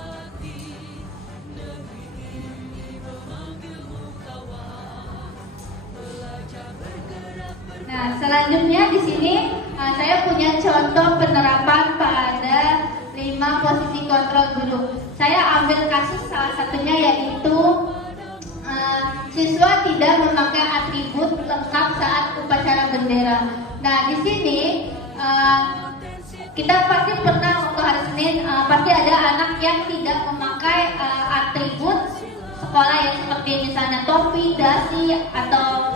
Nah, selanjutnya di sini saya punya contoh penerapan pada 5 posisi kontrol guru. Saya ambil kasus salah satunya yaitu siswa tidak memakai atribut lengkap saat upacara bendera. Nah, di sini kita pasti pernah waktu hari Senin pasti ada anak yang tidak memakai atribut sekolah yang seperti misalnya topi, dasi atau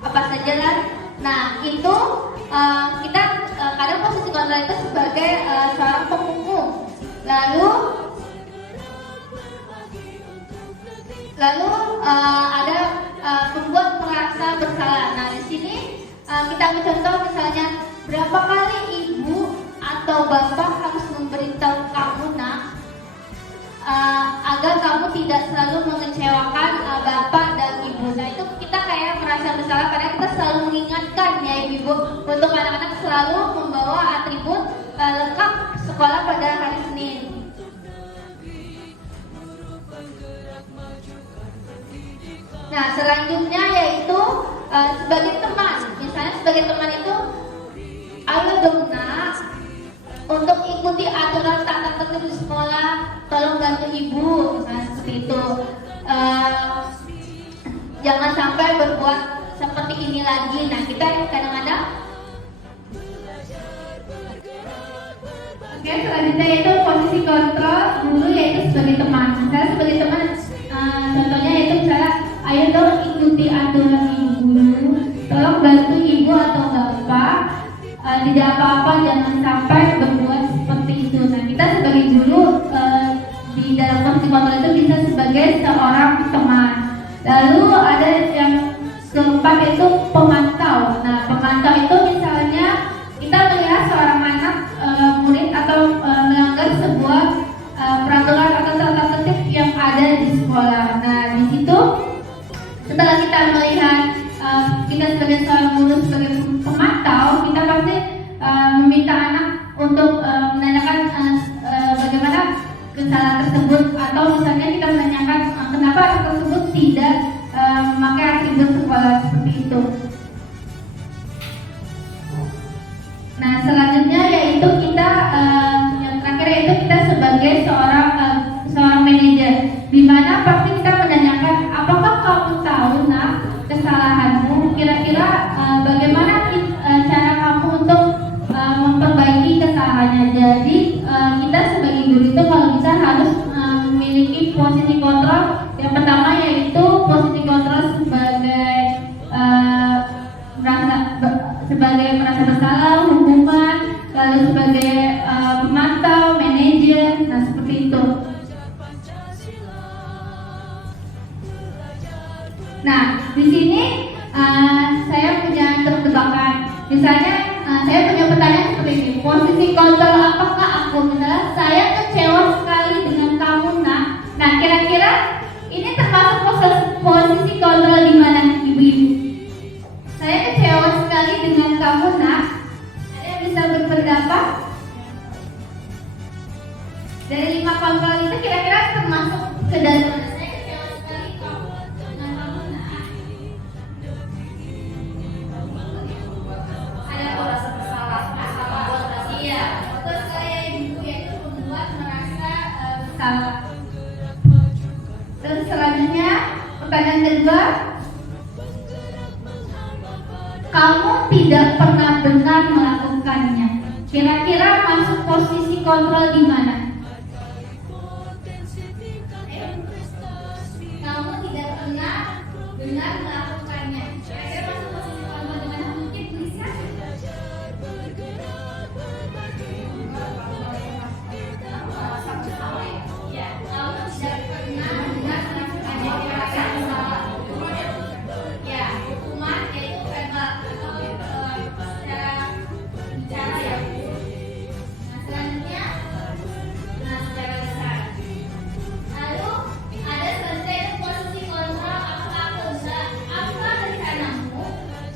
apa saja lah. Nah, itu kita kadang posisi kontrol itu sebagai seorang penghukum. Lalu ada pembuat merasa bersalah. Nah, di sini kita ambil contoh misalnya berapa kali ibu atau bapak harus memberitahu kamu nak agar kamu tidak selalu mengecewakan bapak dan ibu. Nah, itu kita kayak merasa bersalah karena kita selalu mengingatkan ya ibu untuk anak-anak selalu membawa atribut lengkap sekolah pada hari Senin. Nah, selanjutnya yaitu sebagai teman. Misalnya sebagai teman itu, ayo dong nak, untuk ikuti aturan tata tertib di sekolah, tolong bantu ibu, misalnya seperti itu. Jangan sampai berbuat seperti ini lagi. Nah, kita kadang-kadang oke, selanjutnya itu posisi kontrol guru yaitu sebagai teman. Misalnya sebagai teman, contohnya yaitu misalnya, ayo dong ikuti aturan ibu guru, tolong bantu ibu atau bapak, tidak apa-apa jangan sampai berbuat seperti itu. Nah, kita sebagai guru di dalam posisi kontrol itu bisa sebagai seorang teman. Lalu ada yang keempat yaitu pemantau. Nah, pemantau itu misalnya kita melihat seorang anak murid atau melanggar sebuah peraturan atau tata tertib yang ada di sekolah. Nah, di situ setelah kita melihat kita sebagai seorang guru, sebagai pemantau, kita pasti meminta anak untuk menanyakan bagaimana kesalahan tersebut, atau misalnya kita menanyakan kenapa anak tersebut tidak memakai atribut sekolah seperti itu. Nah, selanjutnya yaitu kita yang terakhir yaitu kita sebagai seorang manajer, di mana pasti kita menanyakan apakah kamu tahu nak kesalahanmu, kira-kira bagaimana cara kamu untuk memperbaiki kesalahannya. Jadi kita sebagai guru itu kalau bisa harus memiliki posisi kontrol. Yang pertama yaitu posisi kontrol sebagai Nah, di sini saya punya tebak-tebakan. Misalnya saya punya pertanyaan seperti ini. Posisi kontrol apakah aku? Misalnya saya kecewa sekali dengan kamu, nak. Nah, kira-kira ini termasuk posisi kontrol di mana, ibu-ibu? Saya kecewa sekali dengan kamu, nak. Ada yang bisa berpendapat? Dari 5 kontrol itu kira-kira termasuk ke dalam mana? Saya kecewa sekali dengan kamu, nak. Ada merasa bersalah. Iya, betul sekali ya, ibu, yaitu membuat merasa bersalah. Terus selanjutnya pertanyaan kedua, kamu tidak pernah benar melakukannya. Kira-kira masuk posisi kontrol di mana? Kamu tidak pernah benar melakukannya. Kira-kira masuk posisi kontrol di mana? Mungkin bisa. Ya, kamu tidak pernah benar melakukannya. Kira-kira salah. Ya, hukuman yaitu verbal atau secara bicara ya. Nah, selanjutnya secara lisan. Lalu ada selanjutnya itu posisi kontrol apa rencanamu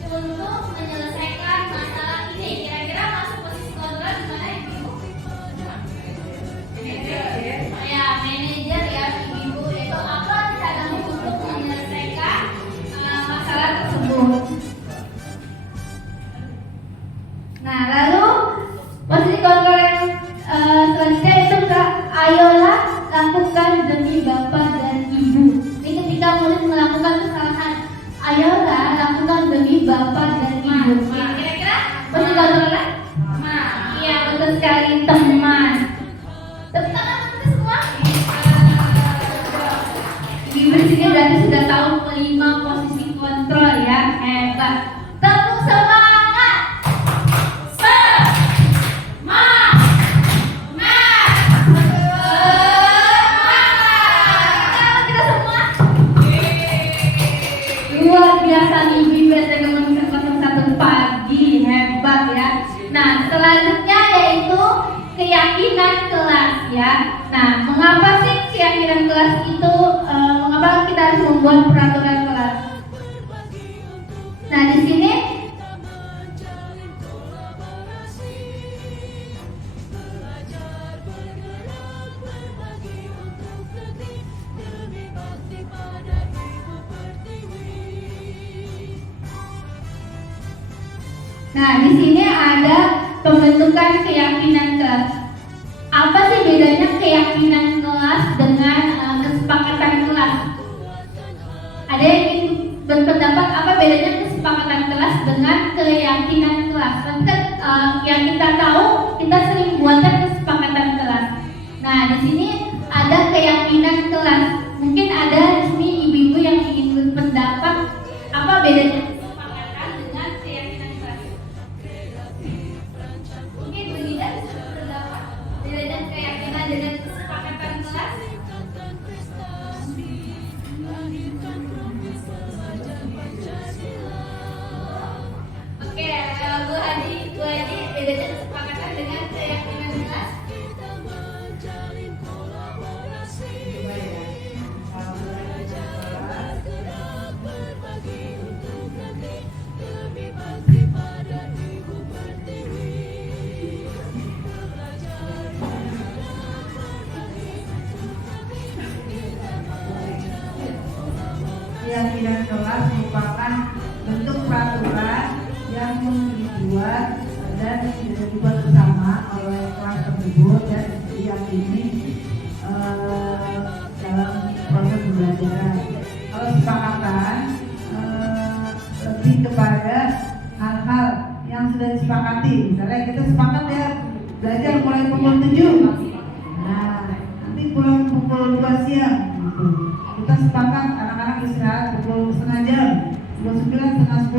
untuk menyelesaikan masalah ini. Kira-kira masuk posisi kontrol di mana, ibu? Ya, manajer ya, ibu. Itu apa rencanamu untuk menyelesaikan masalah tersebut. Nah, lalu posisi kontrol yang selanjutnya itu ayolah lakukan demi bapak dan ibu. Ini ketika murid melakukan kesalahan, ayolah lakukan demi bapak dan ibu. Kira-kira posisi kontrolnya? Iya, betul sekali, teman. Tepuk tangan untuk kita semua. Ibu di sini berarti sudah tahu 5 posisi kontrol ya, hebat. Tepuk semangat. Kita semua. Luar biasa nih, ibu SDK 01 pagi, hebat ya. Nah, selanjutnya yaitu keyakinan kelas ya. Nah, mengapa sih keyakinan kelas itu? Mengapa kita harus membuat peraturan kelas? Nah, di sini ada pembentukan keyakinan kelas. Apa sih bedanya keyakinan kelas dengan kesepakatan kelas? Ada yang ingin berpendapat apa bedanya kesepakatan kelas dengan keyakinan kelas? Kan yang kita tahu kita sering buatkan kesepakatan kelas. Nah, di sini ada keyakinan kelas. Mungkin ada di sini ibu-ibu yang ingin berpendapat apa bedanya kesepakatan dengan keyakinan kelas? Mungkin Bu Nida bisa berpendapat bedanya keyakinan dengan kesepakatan kelas? Oke, Bu Haji, bedanya kesepakatan dengan keyakinan kelas? Keyakinan kelas merupakan bentuk peraturan yang dibuat dan dibuat bersama oleh kelas tersebut dan diyakini dalam proses pembelajaran. Kalau kesepakatan lebih kepada hal-hal yang sudah disepakati. Misalnya kita sepakat ya belajar mulai pukul 7. Nah, nanti pulang pukul 2 siang gitu. Kita sepakat anak-anak istirahat pukul setengah jam, pukul 9 setengah 10.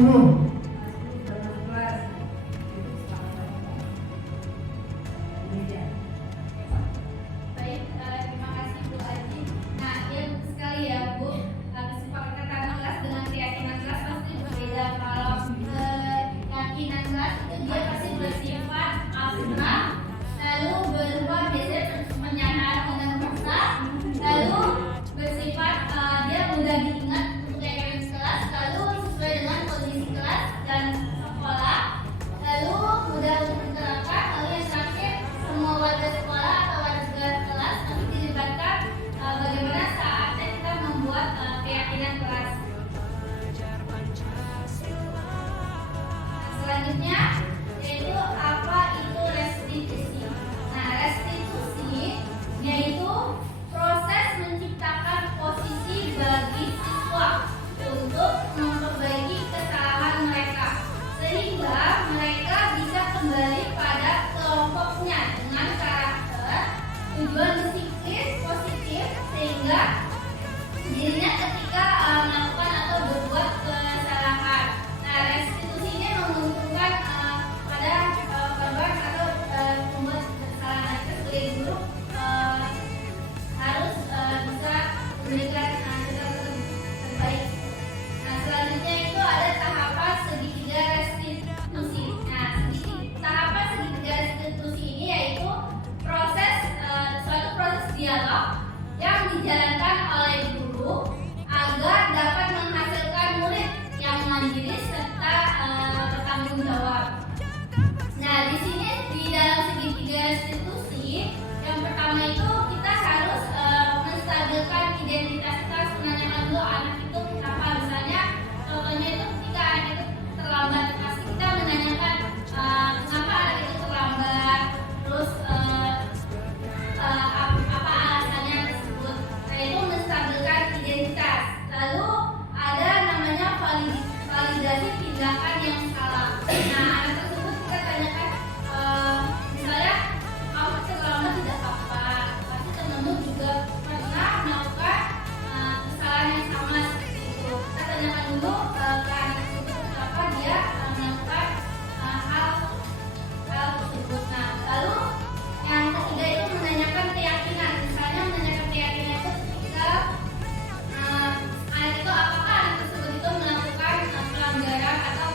Baik, terima kasih Bu Haji. Nah, ilmu sekali ya Bu, kesepakatan kelas dengan tindakan yang salah. Nah, anak tersebut kita tanyakan, misalnya kamu selama tidak apa, pasti temanmu juga pernah melakukan kesalahan yang sama seperti itu. Kita tanyakan dulu ke anak tersebut kenapa dia melakukan hal tersebut. Nah, lalu yang ketiga itu menanyakan keyakinan. Misalnya menanyakan keyakinan itu ketika anak itu apakah anak tersebut itu melakukan pelanggaran atau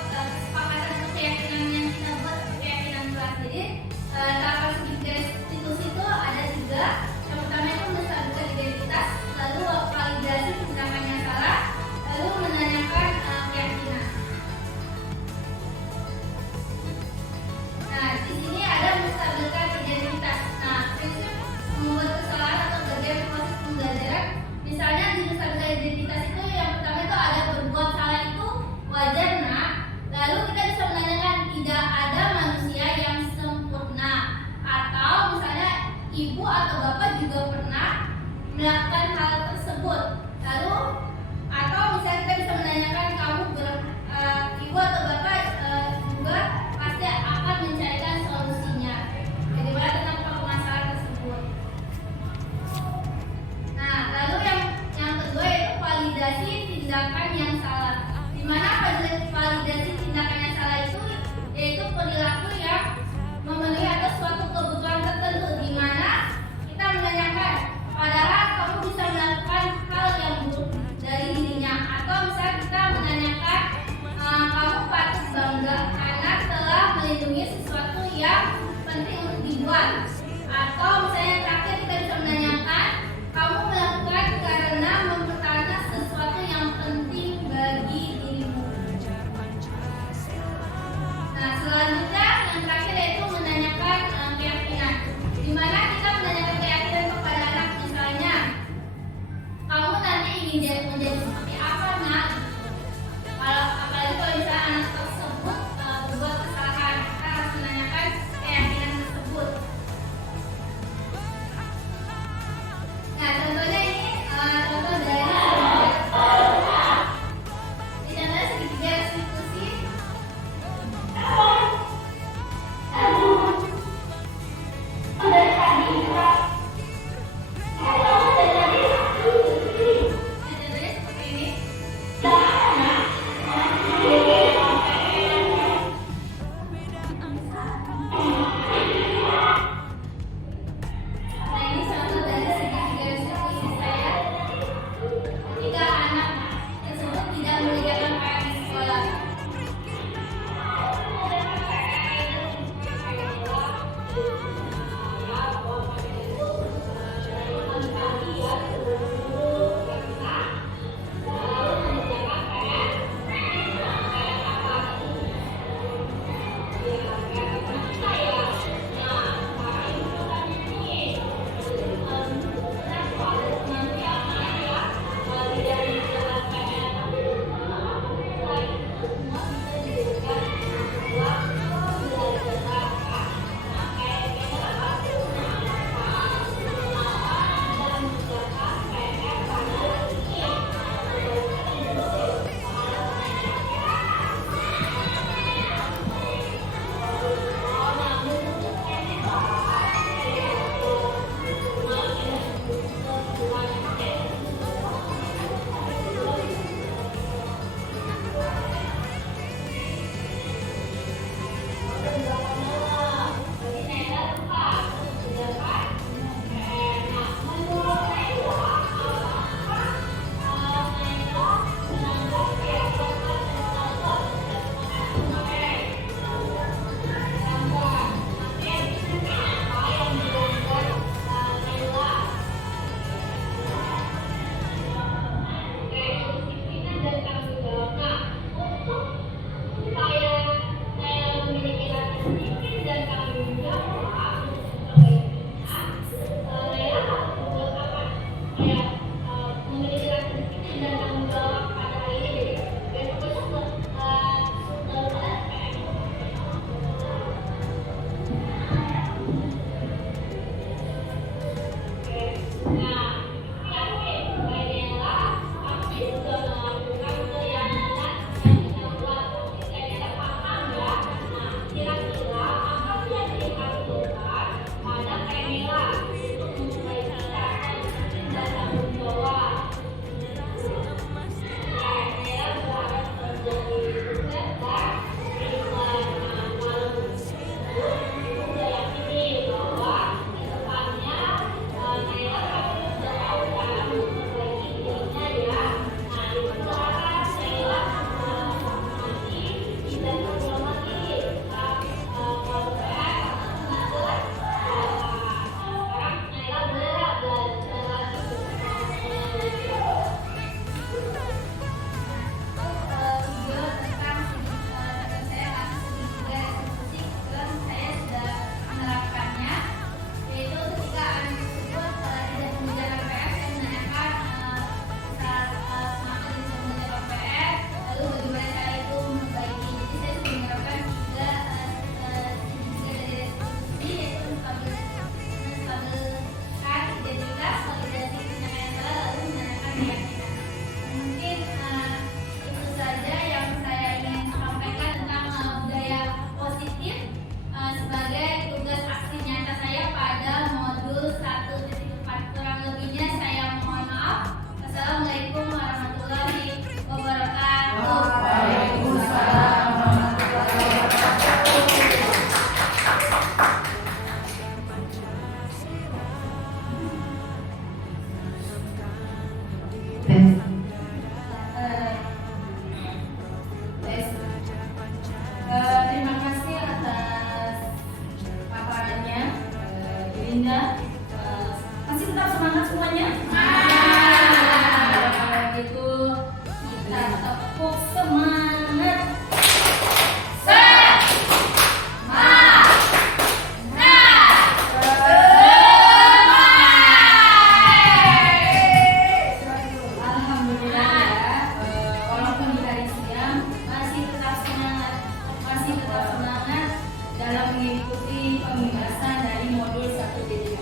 dalam mengikuti pembahasan dari modul 1 JDK.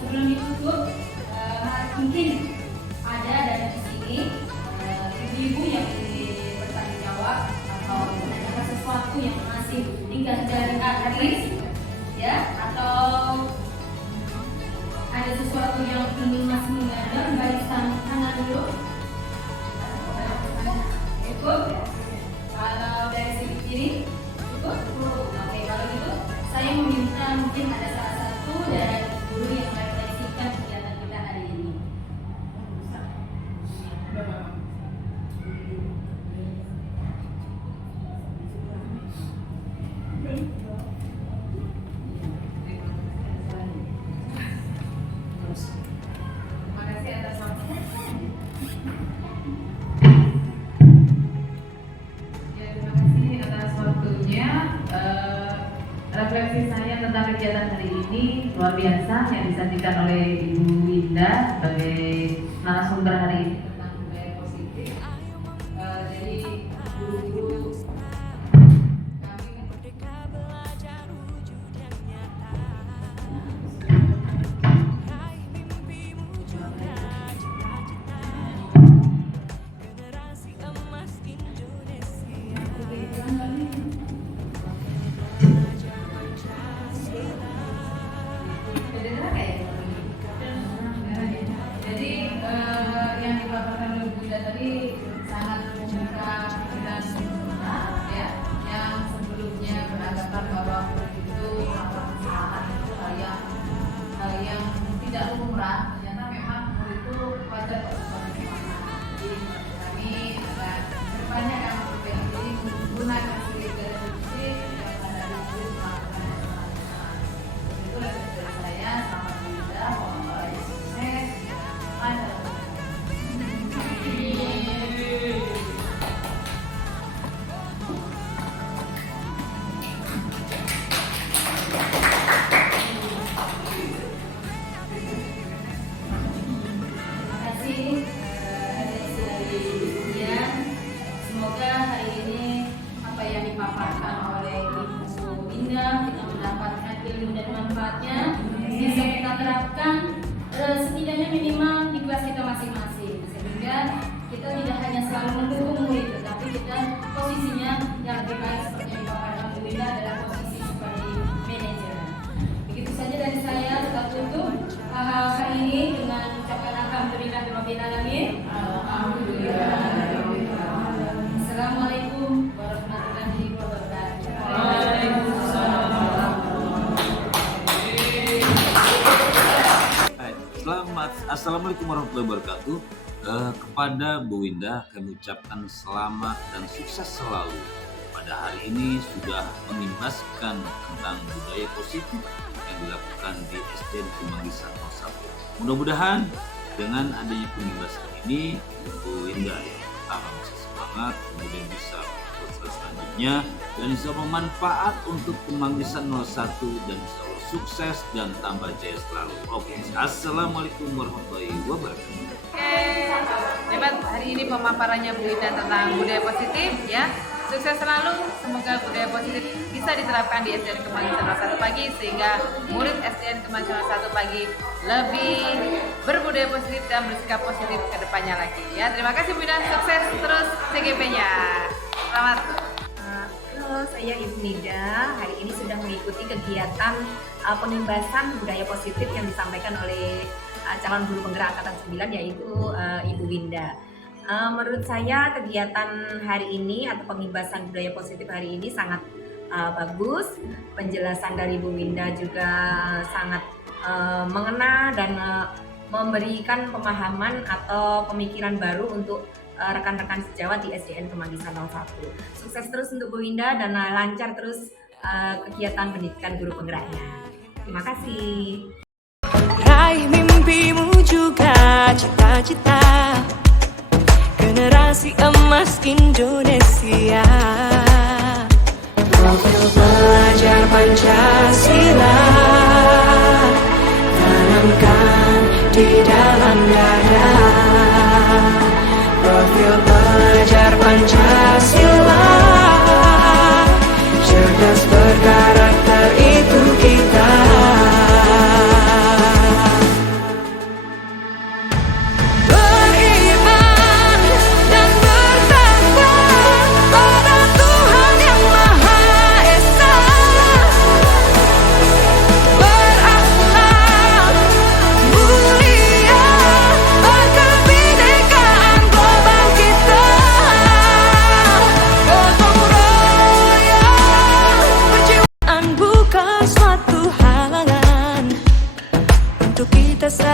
Sebelum ditutup, mungkin ada dari sini ibu-ibu yang ingin bertanggung jawab atau menanyakan sesuatu yang masih tinggal dari aris, ya, atau ada sesuatu yang ingin masih mengandung, barisan tangan dulu. Cukup. Kalau dari segi kiri, cukup. Oke, kalau gitu saya meminta mungkin ada salah satu dari guru yang merepresentasikan kegiatan kita hari ini. Terima kasih atas waktunya. Ya, terima kasih atas waktunya. Refleksi saya tentang kegiatan hari ini luar biasa yang disajikan oleh Ibu Winda sebagai narasumber hari ini tentang budaya positif. Jadi guru-guru jadi yang dipaparkan oleh Bunda tadi sangat membuka pikiran kita, ya, yang sebelumnya beranggapan bahwa itu melakukan kesalahan itu hal yang tidak lumrah. Ternyata memang itu wajar kok seperti itu. Jadi kami akan berbanyak yang berbeda ini menggunakan sendiri dari fisik yang ada di sini melakukan kesalahan. Itu refleksi dari saya. Selamat Bunda, semoga sukses. Terima kasih dari Ibu. Semoga hari ini apa yang dipaparkan oleh Ibu Winda kita mendapatkan ilmu dan manfaatnya bisa kita terapkan setidaknya minimal di kelas kita masing-masing, sehingga kita tidak hanya selalu mendukung murid, tetapi kita posisinya yang lebih baik seperti yang dipaparkan Bu Winda adalah posisi sebagai manajer. Begitu saja dari saya. Kita tutup hari ini dengan ucapan alhamdulillahirabbil alamin. Assalamualaikum warahmatullahi wabarakatuh. Assalamualaikum warahmatullahi wabarakatuh. Kepada Bu Winda kami ucapkan selamat dan sukses selalu. Pada hari ini sudah mengimbaskan tentang budaya positif yang dilakukan di SDN Kemanggisan 01. Mudah-mudahan dengan adanya pengimbasan ini Bu Winda yang pertama bisa semangat, kemudian bisa proses selanjutnya dan bisa bermanfaat untuk Kemanggisan 01 dan insya Allah sukses dan tambah jaya selalu. Oke, assalamualaikum warahmatullahi wabarakatuh. Debat hari ini pemaparannya Bu Winda tentang budaya positif, ya. Sukses selalu, semoga budaya positif bisa diterapkan di SDN Kemanggisan 01 Pagi sehingga murid SDN Kemanggisan 01 Pagi lebih berbudaya positif dan bersikap positif ke depannya lagi, ya. Terima kasih Bu Winda, sukses terus CGP-nya. Selamat. Halo, saya Ibu Nida. Hari ini sudah mengikuti kegiatan pengimbasan budaya positif yang disampaikan oleh calon guru penggerak angkatan 9 yaitu Ibu Winda. Menurut saya kegiatan hari ini atau pengimbasan budaya positif hari ini sangat bagus. Penjelasan dari Ibu Winda juga sangat mengena dan memberikan pemahaman atau pemikiran baru untuk rekan-rekan sejawat di SDN Kemanggisan 01. Sukses terus untuk Bu Winda dan lancar terus kegiatan pendidikan guru penggeraknya. Terima kasih. Raih mimpimu juga cita-cita generasi emas Indonesia. Profil pelajar Pancasila tanamkan di dalam dada. Profil pelajar Pancasila cerdas berkarakter biasa.